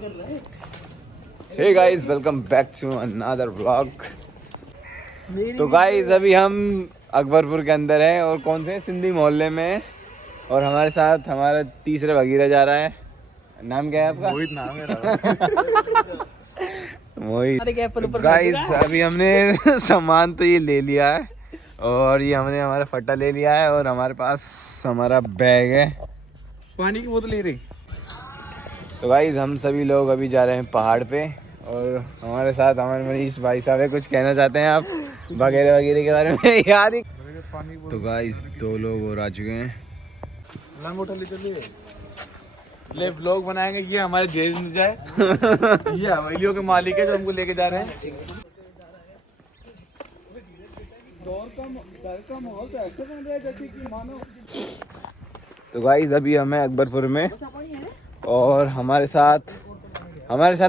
Hey guys, welcome back to another vlog. तो guys अभी हम अकबरपुर के अंदर हैं और कौन से सिंधी मोहल्ले में हैं। और हमारे साथ हमारा तीसरा भगीरा जा रहा है। नाम क्या है आपका? मोहित नाम है। मोहित। गाइस अभी हमने सामान तो ये ले लिया है और ये हमने हमारा फट्टा ले लिया है और हमारे पास हमारा बैग है, पानी की बोतल ले रही। तो गाइस हम सभी लोग अभी जा रहे हैं पहाड़ पे और हमारे साथ हमारे मनीष भाई साहब है। कुछ कहना चाहते हैं आप वगैरह वगैरह के बारे में? यार तो गाइस 2 लोग और आ चुके हैं। ले व्लॉग बनाएंगे। ये हमारे जेल में जाए। ये हवेलियों के मालिक है जो हमको लेके जा रहे हैं। तो गाइस अभी हमें अकबरपुर में और हमारे साथ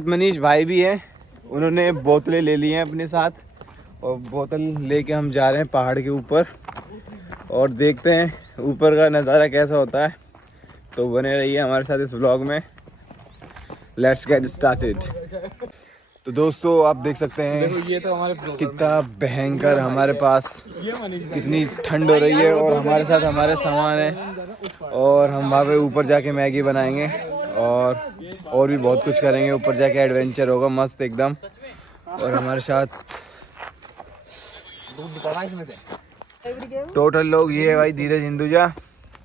मनीष भाई भी हैं। उन्होंने बोतलें ले ली हैं अपने साथ और बोतल लेके हम जा रहे हैं पहाड़ के ऊपर और देखते हैं ऊपर का नज़ारा कैसा होता है। तो बने रहिए हमारे साथ इस व्लॉग में। Let's get started. तो दोस्तों आप देख सकते हैं देखो ये तो हमारे कितना भयंकर हमारे पास कितनी ठंड हो रही है और हमारे साथ हमारे सामान है और हम वहाँ पे ऊपर जाके मैगी बनाएंगे और भी बहुत कुछ करेंगे। ऊपर जाके एडवेंचर होगा मस्त एकदम। और हमारे साथ टोटल लोग ये है भाई धीरज हिंदुजा,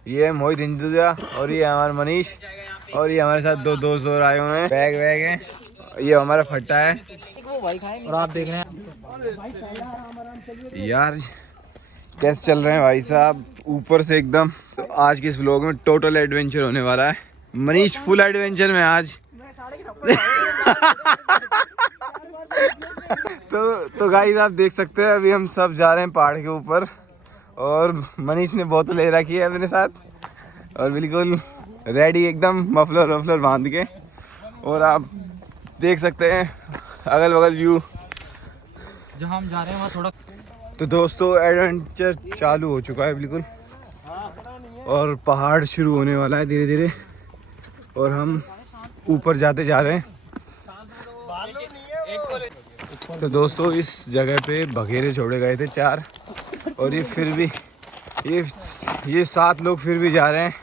ये है मोहित हिंदुजा और ये हमारा मनीष और ये हमारे साथ 2 दोस्त और आए हुए हैं। बैग है, ये हमारा फट्टा है और आप देख रहे हैं यार कैसे चल रहे हैं भाई साहब ऊपर से एकदम। तो आज के इस व्लॉग में टोटल एडवेंचर होने वाला है। मनीष फुल एडवेंचर में आज। तो गाइस आप देख सकते हैं अभी हम सब जा रहे हैं पहाड़ के ऊपर और मनीष ने बोतल ले रखी है अपने साथ और बिल्कुल रेडी एकदम मफलर वफलर बांध के। और आप देख सकते हैं अगल बगल व्यू जहाँ हम जा रहे हैं वहाँ थोड़ा। तो दोस्तों एडवेंचर चालू हो चुका है बिल्कुल और पहाड़ शुरू होने वाला है धीरे धीरे और हम ऊपर जाते जा रहे हैं। तो दोस्तों इस जगह पे बघेरे छोड़े गए थे 4 और ये फिर भी ये 7 लोग फिर भी जा रहे हैं।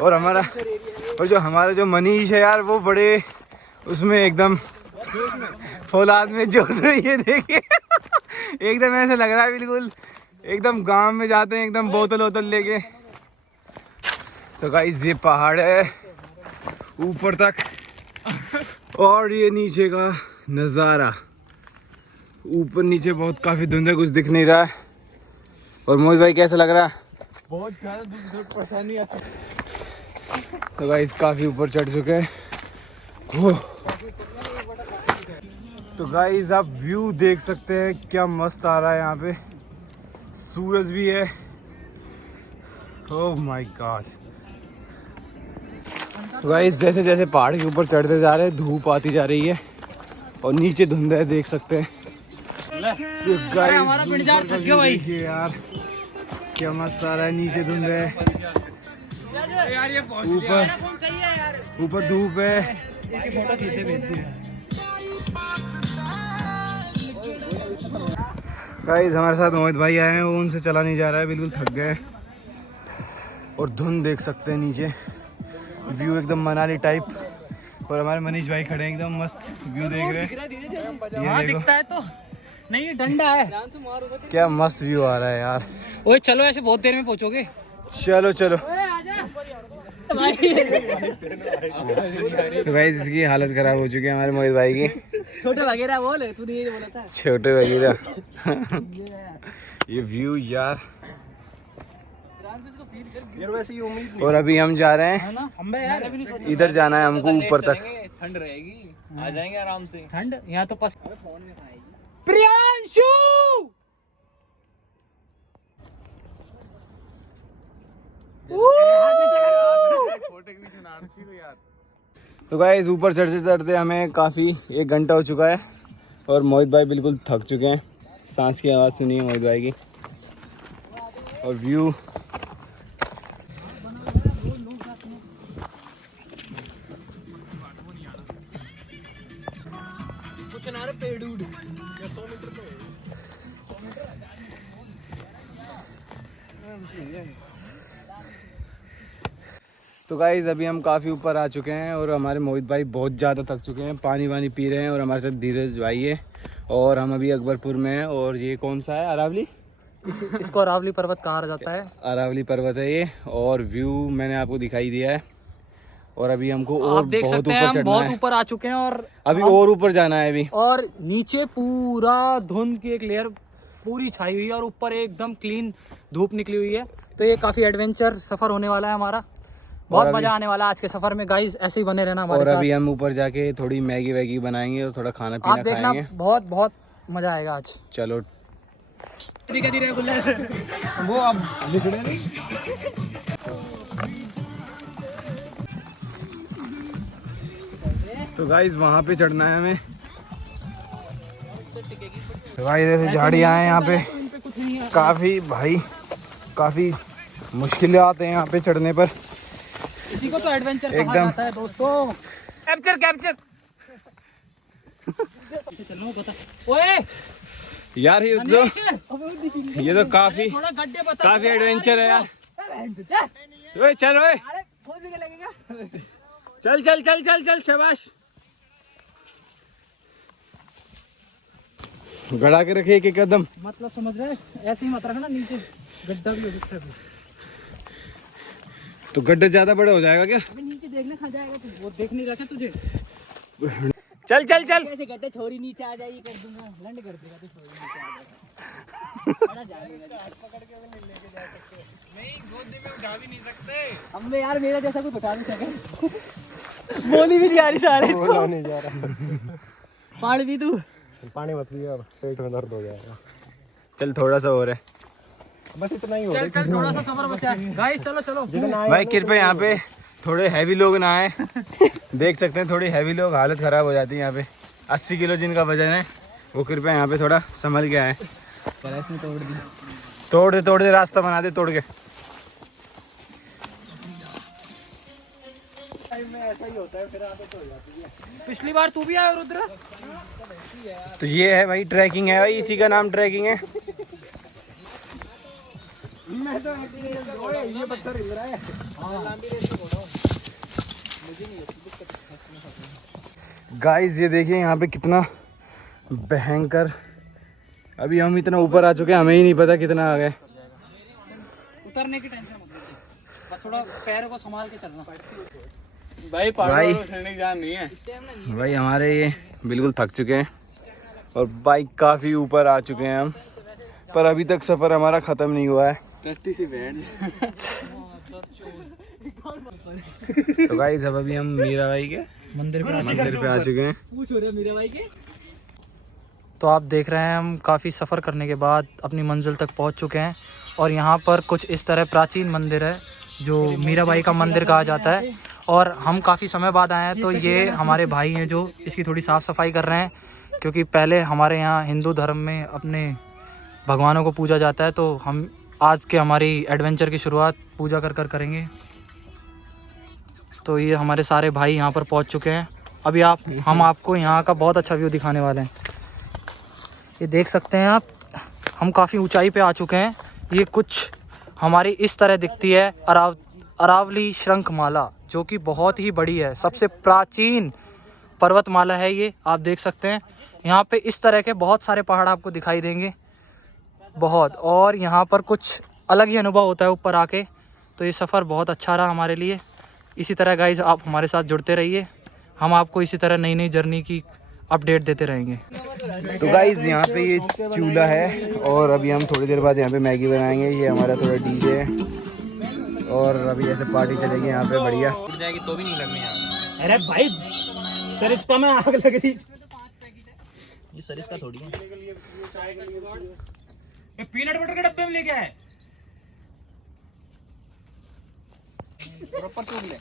और हमारा जो मनीष है यार वो बड़े उसमें एकदम फौलाद में जोश में। ये देखिए एकदम ऐसे लग रहा है बिल्कुल एकदम गांव में जाते हैं एकदम बोतल लेके। तो गाइस ये पहाड़ है ऊपर तक और ये नीचे का नज़ारा। ऊपर नीचे बहुत काफ़ी धुंध है, कुछ दिख नहीं रहा है। और मोहित भाई कैसा लग रहा है? बहुत ज़्यादा परेशानी आती है। तो गाइस काफ़ी ऊपर चढ़ चुके हैं। तो गाइस आप व्यू देख सकते हैं क्या मस्त आ रहा है यहाँ पे। सूरज भी है। Oh my God. तो गाइस जैसे जैसे पहाड़ के ऊपर चढ़ते जा रहे हैं धूप आती जा रही है और नीचे धुंध है देख सकते हैं। तो गाइस देखिए यार क्या मस्त आ रहा है। नीचे धुंध है, ऊपर धूप है। गाइस हमारे साथ मोहित भाई आए हैं, वो उनसे चला नहीं जा रहा है, बिल्कुल थक गए। और धुंध देख सकते हैं नीचे व्यू एकदम मनाली टाइप। और हमारे मनीष भाई खड़े हैं एकदम मस्त व्यू देख रहे हैं। ये दिखता है तो नहीं डंडा है। क्या मस्त व्यू आ रहा है यार। ओए चलो ऐसे बहुत देर में पहुंचोगे। चलो तो गाइस इसकी हालत खराब हो चुकी है हमारे मोहित भाई की। छोटे वगैरह बोल, तूने ये बोला था छोटे वगैरह। ये व्यू यार। और अभी हम जा रहे हैं इधर जाना है हमको ऊपर तक। ठंड रहेगी, आ जाएंगे आराम से। ठंड यहाँ तो पास। प्रियांशु तो गाइस ऊपर चढ़ते चढ़ते हमें काफ़ी 1 घंटा हो चुका है और मोहित भाई बिल्कुल थक चुके हैं। सांस की आवाज़ सुनी है मोहित भाई की। और व्यू किनारे पेड़ उड़ तो गाइस अभी हम काफ़ी ऊपर आ चुके हैं और हमारे मोहित भाई बहुत ज़्यादा थक चुके हैं, पानी वानी पी रहे हैं। और हमारे साथ धीरज भाई है और हम अभी अकबरपुर में हैं। और ये कौन सा है? अरावली? इसको अरावली पर्वत कहा जाता है। अरावली पर्वत है ये। और व्यू मैंने आपको दिखाई दिया है। और अभी हमको और आप देख बहुत सकते हैं ऊपर हम चढ़ना बहुत है। ऊपर आ चुके हैं और अभी और ऊपर जाना है अभी। और नीचे पूरा धुंध की एक लेयर पूरी छाई हुई है और ऊपर एकदम क्लीन धूप निकली हुई है। तो ये काफी एडवेंचर सफर होने वाला है हमारा, बहुत मजा आने वाला है आज के सफर में। गाइस ऐसे ही बने रहना हमारे साथ। और अभी हम ऊपर जाके थोड़ी मैगी वैगी बनाएंगे और थोड़ा खाना पीना आप देखना, खाएंगे। बहुत बहुत मजा आएगा आज। चलो वो अब बिगड़े नहीं। तो गाइस वहाँ पे चढ़ना है हमें। तो गाइस ऐसे झाड़ियाँ हैं यहाँ पे काफ़ी मुश्किलें आते हैं यहाँ पे चढ़ने पर। इसी को तो एडवेंचर कहा एकदम जाता है दोस्तों। कैप्चर चलो बता। ओए यार ये तो काफ़ी थोड़ा गड्ढे बता। एडवेंचर है यार। ओए चल ओए, चल शाबाश। गड़ा के रखे एक कदम। मतलब समझ रहे, ऐसे ही मत रखना, नीचे गड्ढा भी हो सकता है। तो गड्ढा ज्यादा बड़ा हो जाएगा क्या? अबे नीचे देखने खा जाएगा तू, वो देख नहीं रहा तुझे। चल कैसे गड्ढे छोरी नीचे आ जाएगी, कर दूंगा, लंड कर देगा तो छोरी नीचे आ जाएगा। बड़ा जाएगा, पकड़ के भी नहीं लेके जा सकते। नहीं, गोदी में उठा भी नहीं सकते। अम्मे यार मेरा जैसा कोई उठा नहीं सके। बोली भी नहीं आ रही सारे इसको। बोला नहीं जा रहा। पानी पी तू। पानी मत पियो, पेट में दर्द हो जाएगा। चल थोड़ा सा और है, बस इतना ही हो। चल थोड़ा सा सफर बचा है। गाइस चलो भाई कृपया यहाँ पे थोड़े हैवी लोग ना आए। देख सकते हैं थोड़ी हैवी लोग, हालत ख़राब हो जाती है यहाँ पे। 80 किलो जिनका वजन है वो कृपया यहाँ पे थोड़ा संभल के आए। तोड़ दे रास्ता बना दे तोड़ के। ऐसा ही होता है, फिर आदत हो जाती है। पिछली बार तू भी आया रुद्र। तो ये है भाई ट्रैकिंग है भाई, इसी का नाम ट्रैकिंग है। मैं तो ये पत्थर हिल रहा है। गाइस ये देखिए यहाँ पे कितना भयंकर। अभी हम इतना ऊपर आ चुके हैं, हमें ही नहीं पता कितना आ गए। उतरने की टेंशन मत ले, बस थोड़ा पैरों को संभाल के चलना। भाई पहाड़ों में चढ़ने की जान नहीं है भाई हमारे ये बिल्कुल थक चुके हैं और बाइक काफ़ी ऊपर आ चुके हैं हम, पर अभी तक सफ़र हमारा ख़त्म नहीं हुआ है। तो गाइस अब अभी हम मीराबाई के मंदिर पे आ चुके हैं। पूछ हो रहा मीरा भाई के। तो आप देख रहे हैं हम काफ़ी सफ़र करने के बाद अपनी मंजिल तक पहुंच चुके हैं और यहाँ पर कुछ इस तरह प्राचीन मंदिर है जो मीराबाई का मंदिर कहा जाता है। और हम काफ़ी समय बाद आए हैं, तो ये हमारे भाई हैं जो इसकी थोड़ी साफ़ सफाई कर रहे हैं, क्योंकि पहले हमारे यहाँ हिंदू धर्म में अपने भगवानों को पूजा जाता है। तो हम आज के हमारी एडवेंचर की शुरुआत पूजा कर करेंगे। तो ये हमारे सारे भाई यहाँ पर पहुँच चुके हैं। अभी हम आपको यहाँ का बहुत अच्छा व्यू दिखाने वाले हैं। ये देख सकते हैं आप, हम काफ़ी ऊंचाई पे आ चुके हैं। ये कुछ हमारी इस तरह दिखती है अरावली शृंखमाला, जो कि बहुत ही बड़ी है, सबसे प्राचीन पर्वतमाला है ये। आप देख सकते हैं यहाँ पे इस तरह के बहुत सारे पहाड़ आपको दिखाई देंगे बहुत, और यहाँ पर कुछ अलग ही अनुभव होता है ऊपर आके। तो ये सफ़र बहुत अच्छा रहा हमारे लिए। इसी तरह गाइस आप हमारे साथ जुड़ते रहिए, हम आपको इसी तरह नई नई जर्नी की अपडेट देते रहेंगे। तो गाइस यहाँ पे ये चूल्हा है और अभी हम थोड़ी देर बाद यहाँ पे मैगी बनाएंगे। ये हमारा थोड़ा डीजे है और अभी ऐसे पार्टी चलेगी यहाँ पे बढ़िया। उड़ जाएगी तो भी नहीं लगनी यार। अरे भाई सरिस्ता में आग लग रही। ये सरिस्ता थोड़ी है। ये पीनट बटर के डब्बे में लेके आए। प्रॉपर चूक ले।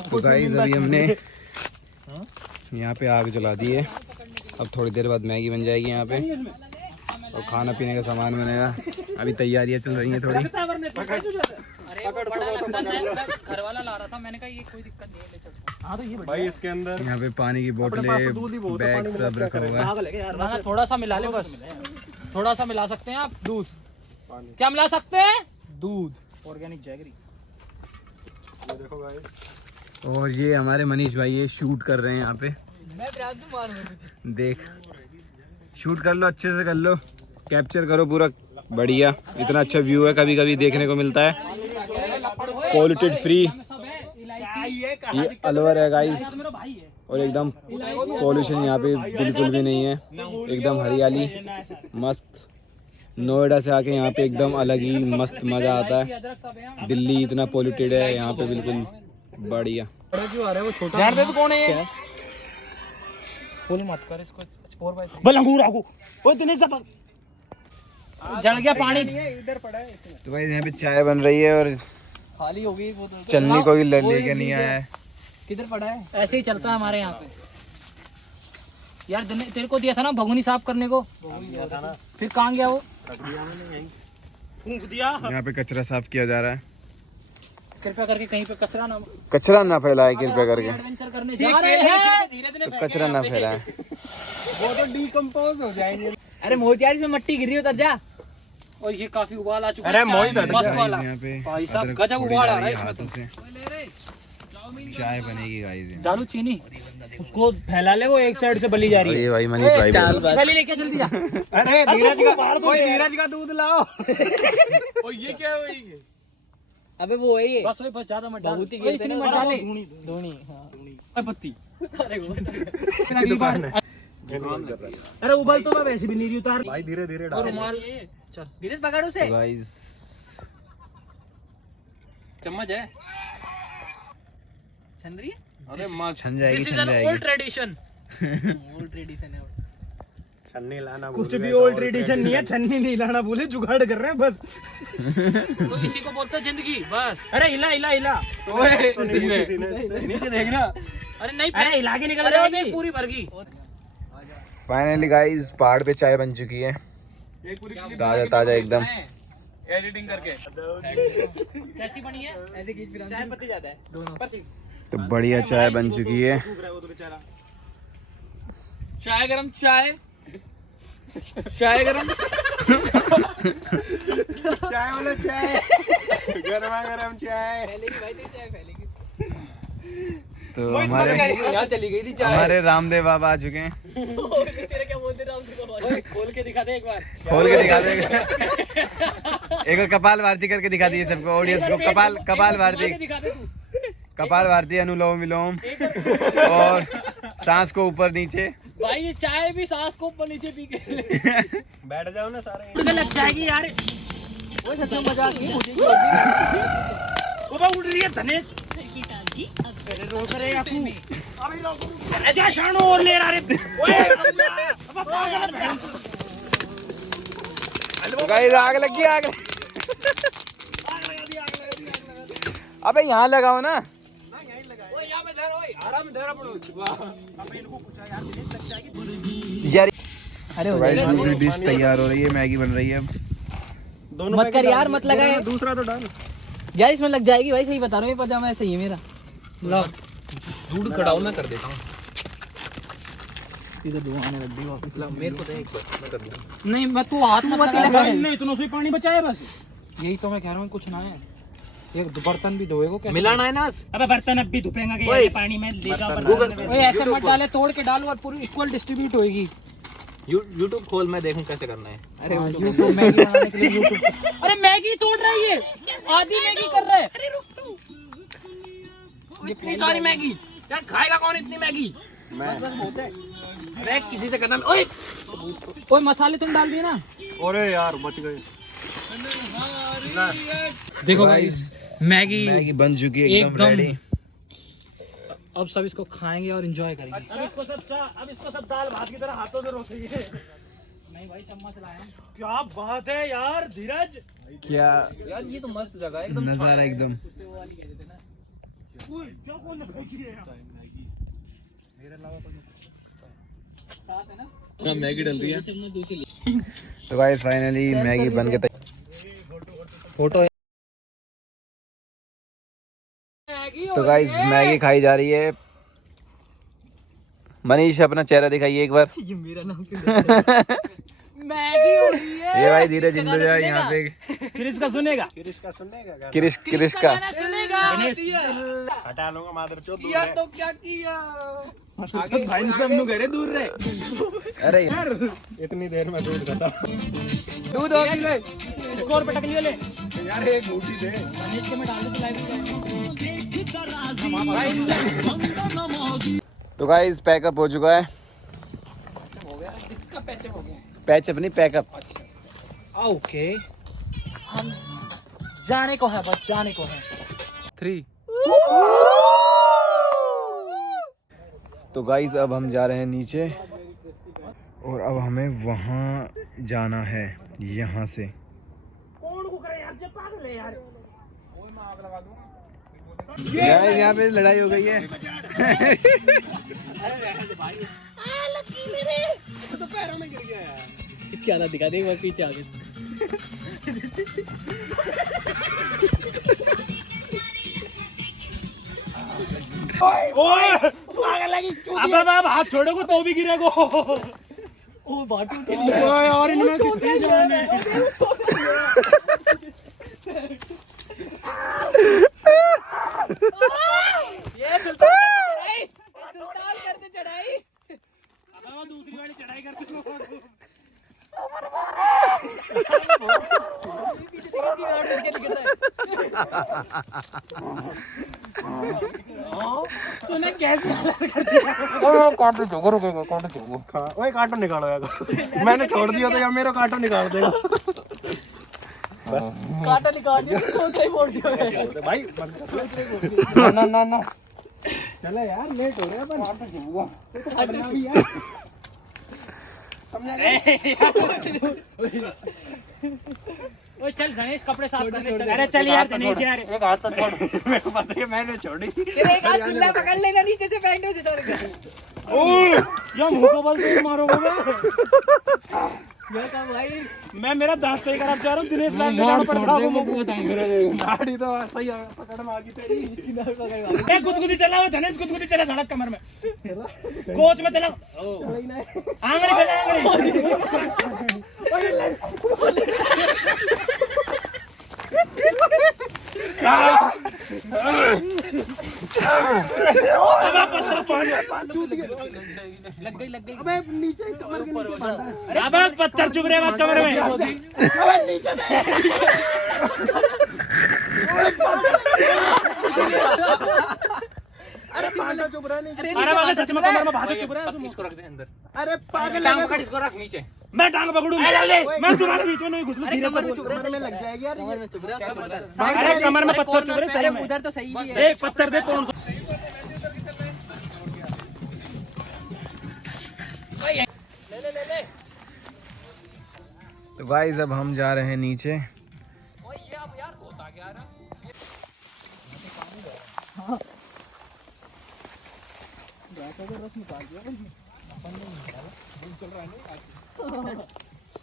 तो गाइस अभी हमने यहाँ पे आग जला दी है। अब थोड़ी देर बाद मैगी बन जाएगी यहाँ पे और खाना पीने का सामान बनेगा। अभी तैयारियाँ चल रही हैं थोड़ी। घर वाला ला रहा था, मैंने कहा ये कोई दिक्कत नहीं है, ले चल। हाँ तो ये बढ़िया भाई इसके अंदर यहाँ पे पानी की बोतलें, बैग सब रखा हुआ है। ना थोड़ा सा मिला ले बस, थोड़ा सा मिला सकते हैं आप दूध। क्या मिला सकते हैं? दूध, ऑर्गेनिक जैगरी। ये देखो गाइस, और ये हमारे मनीष भाई ये शूट कर रहे हैं यहाँ पे। देख, शूट कर लो, अच्छे से कर लो, कैप्चर करो पूरा बढ़िया। इतना अच्छा व्यू है, कभी कभी देखने को मिलता है। पॉल्यूटेड फ्री, ये अलवर है गाइस, और एकदम पॉल्यूशन यहाँ पे बिल्कुल भी नहीं है, एकदम हरियाली मस्त। नोएडा से आके यहाँ पे एकदम अलग ही मस्त मजा आता है। दिल्ली इतना पॉल्यूटेड है, यहाँ पे बिल्कुल बढ़िया। जान दे तो कौन है ये? फुल मत कर इसको, 4x3 बलंगूर आगो ओए दिनेश जा जल गया पानी। इधर पड़ा है। तो भाई यहाँ पे चाय बन रही है और खाली हो गई वो तो। चलनी कोई लेके नहीं आया है। किधर पड़ा है? ऐसे ही चलता है हमारे यहाँ पे यार। तेरे को दिया था ना भगुनी साफ करने को, फिर कहाँ गया वो? फूंक दिया। यहाँ पे कचरा साफ किया जा रहा है। कृपया करके कहीं पे कचरा ना फैलाए, कृपया करके। एडवेंचर करने जा रहे हैं तो कचरा ना फैलाए। वो तो डिकम्पोज हो जाएंगे। अरे मोहित यार, इसमें मट्टी गिर रही है, उतर जा। और ये काफी उबाल आ चुका है। अरे मोहित हट मस्त जा। वाला यहाँ पे भाई साहब, अदरक गजब थोड़ी उबाल आ डाली रहा है है इसमें तो। हाथों से चाय बनेगी गाइस। डालू चीनी। उसको फैला ले, वो एक साइड से बली जा और ये भाई मनीष भाई बोल रहे हैं। पहले लेके जल्दी जा। अरे धीरज का दूध लाओ। और ये क्या है ये? अबे वो है ये, बस ज्यादा मत डाल, बहुत ही गिरते हैं, मत डाले। धूनी हां पत्ती। अरे वो अगली बार। अरे उबल तो मैं वैसे भी नहीं रही, उतार भाई धीरे धीरे डाल। रुमाल चल धीरे पकड़ उसे। गाइस चम्मच है छन रही है। अरे मस्त। छन जाएगी, दिस इज छन एन जाएगी। Old tradition. ओल्ड ट्रेडिशन है। छन्नी लाना कुछ भी ओल्ड ट्रेडिशन नहीं है, छन्नी नहीं लाना बोले, जुगाड़ कर रहे हैं बस। तो इसी को बोलते हैं जिंदगी बस। अरे हिला हिला हिला। ओए नीचे देखना। अरे नहीं, अरे हिला के निकल अरे वो जाएगी। देख पूरी भर गई। फाइनली गाइस पहाड़ पे चाय बन चुकी है, ताजा ताजा एकदम। एडिटिंग करके। कैसी बनी है? ऐसे खींच फिर चाय पत्ती ज्यादा है दोनों। तो बढ़िया चाय बन चुकी है। चाय गरम, चाय चाय गरम। चाय वाला चाय, गरमा गरम चाय। तो हमारे यहाँ चली गई थी चाय। हमारे रामदेव बाबा आ चुके हैं। तेरे क्या बोलते रामदेव बाबा? खोल के दिखा दे एक बार। खोल के दिखा देगा। एक और कपाल भारती करके दिखा दिए सबको, ऑडियंस को। कपाल भारती, दिखा दे तू। कपाल भारती, अनुलोम विलोम और सांस को ऊपर नीचे। भाई ये चाय भी सांस को ऊपर नीचे पी के बैठ जाओ ना सारे। तुझे लग जाएगी यार। वो सच में मजाक नहीं, मुझे वो उड़ रही है धनेश। रोक रहे तू। अबे रोक। अरे जा शानो और ले रहा रे। ओए अब पागल है। तो गाइस आग लगी, आग। अबे यहाँ लगाओ ना। ओए यहां पे धर, ओए आराम से धर पड़ो। वाह। अबे इनको पूछा यार दिनेश लग जाएगी। यार अरे तो गाइस दूसरी डिश तैयार हो रही है, मैगी बन रही है अब। दोनों मत कर यार, मत लगाए। दूसरा तो डाल यार इसमें लग जाएगी भाई, सही बता रहा हूँ, ये पजामा ऐसे ही है मेरा। लो दूध खड़ा हूं, मैं कर देता हूं। इधर धुआं आने लग गई वापस। मेरे को दे एक बार, मैं कर दूं। नहीं मैं तू हाथ मत लगा। नहीं इतना से पानी बचाया बस। यही तो मैं कह रहा हूँ, कुछ ना है। एक बर्तन भी धोएगो कैसे? मिलाना है ना। अबे बर्तन अब भी धुपेंगे कि ये पानी में ले जाओ। ओए ऐसे मत डाले, तोड़ के डालो और पूरी इक्वल डिस्ट्रीब्यूट होएगी। YouTube खोल, मैं देखूं कैसे करना है। अरे YouTube मैगी बनाने के लिए YouTube। अरे मैगी तोड़ रही है, आधी मैगी कर रहा है। इतनी सारी मैगी यार, खाएगा कौन इतनी मैगी? बस होता है। अरे किसी से करना। ओए ओए मसाले तुम डाल दिए ना। अरे यार बच गए। देखो गाइस, मैगी बन चुकी है एकदम रेडी। अब सब इसको खाएंगे और एंजॉय करेंगे। अब इसको सब दाल भात की तरह हाथों से रोकेंगे। नहीं भाई चम्मच लाया। क्या बात है यार धीरज। क्या यार ये तो मस्त जगह है एकदम। नजारा एकदम। क्या कौन लगाई है साथ है ना? मैगी डल रही है। चम्मच दूसरी ले। तो गाइस फाइनली मैगी बन के फोटो। तो गाइस मैगी खाई जा रही है मनीष अपना चेहरा दिखाइए एक बार। ये मेरा नाम क्यों मैगी हो रही है। ये भाई धीरे जिंदो जाए यहाँ पे। क्रिश का सुनेगा। क्रिश का हटा लूंगा मादर चौथ। किया तो क्या किया। भाई सब नु घरे दूर रहे। अरे यार इतनी देर में दूध खाता। दूध हो गया। स्कोर पे टकलिए ले। यार एक बूटी दे। मनीष के में डाल दो तो लाइव तो गाइस पैकअप हो चुका है। हो गया। इसका पैचअप हो गया। पैचअप नहीं पैकअप। ओके हम जाने को है, बस जाने को है। 3 तो गाइस अब हम जा रहे हैं नीचे और अब हमें वहाँ जाना है यहाँ से। कौन को करे यार, जे पागल है यार। गाइस यहाँ पे लड़ाई हो गई है। तो पैरों में गिर गया यार। इसकी हालत दिखा दे, वो पीछे आ गए। ओए पागल लगी। अबे बाप हाथ छोड़ोगे तो भी गिरेगो। ओ बाटू के ओए और इनमें कितनी जान है। ये सुल्तान करते चढ़ाई। अब दूसरी वाली चढ़ाई करते हो। तूने कैसे काटो जोगो रुकेगा, काटो जोगो। ओए कार्टून निकालो यार। मैंने छोड़ दिया था, या मेरा कार्टून निकाल देगा। काटा निकाल दिया तो सही बोल दिया भाई ना ना ना चले यार, लेट हो रहे हैं ओए चल गणेश कपड़े साफ कर ले। अरे चल यार दिनेश यार। एक हाथ तक छोड़। मेरे को पता है मैंने छोड़ी। तेरे एक हाथ चुल्ला पकड़ लेना, नीचे से पैंट में से छोड़ के। ओए या मुंह को बल दे मारोगे बे। ये काम भाई मैं मेरा दांत सही खराब जा रहा हूँ। दिनेश लाल निकाल पर था वो मुंह। दाढ़ी तो सही है, पकड़ में आ गई तेरी। ए गुदगुदी चलाओ धनेश, गुदगुदी चला सड़क कमर में। कोच में चला। आंगड़ी चला आंगड़ी। पत्थर छोड़ लग गई। अबे नीचे कमर के नीचे बांधा है। अबे पत्थर चुभ रहे मत कमर में। अबे नीचे दे। अरे बांधा चुभ रहा नहीं। अरे बाबा सच में कमर में बांधा चुभ रहा है। इसको रख दे अंदर। अरे पागल टांग है। पकड़, इसको रख नीचे। मैं टांग पकड़ूं। मैं तुम्हारे बीच में नहीं घुसूं। अरे धीरे कमर में से चुभ रहा है, कमर में लग जाएगी यार। कमर में चुभ रहा है, उसका पता है। अरे कमर में पत्थर चुभ रहे सही में। उधर तो सही भी है। एक पत्थर दे कौन सा। ले। तो गाइस अब हम जा रहे हैं नीचे। ओए ये अब यार होता क्या रहा।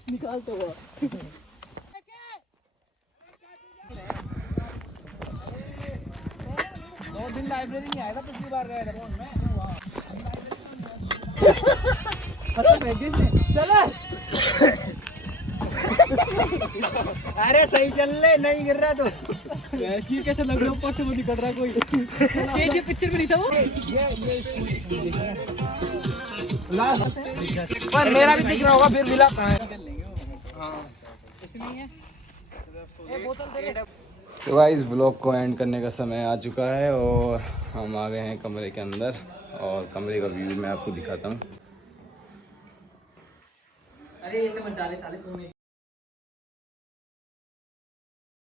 निकालते हुआ 2 दिन लाइब्रेरी नहीं आया था, पिछली बार गया था फोन में वहाँ। चला अरे सही चल ले, नहीं गिर रहा तो। इसकी कैसे लग रहा है, ऊपर से वो निकल रहा कोई। ये पिक्चर में नहीं था वो। पर मेरा भी दिख रहा होगा, फिर मिला कहाँ है। तो गाइस व्लॉग को एंड करने का समय आ चुका है और हम आ गए हैं कमरे के अंदर और कमरे का व्यू मैं आपको दिखाता हूँ। अरे ये मत डाले साले सोने।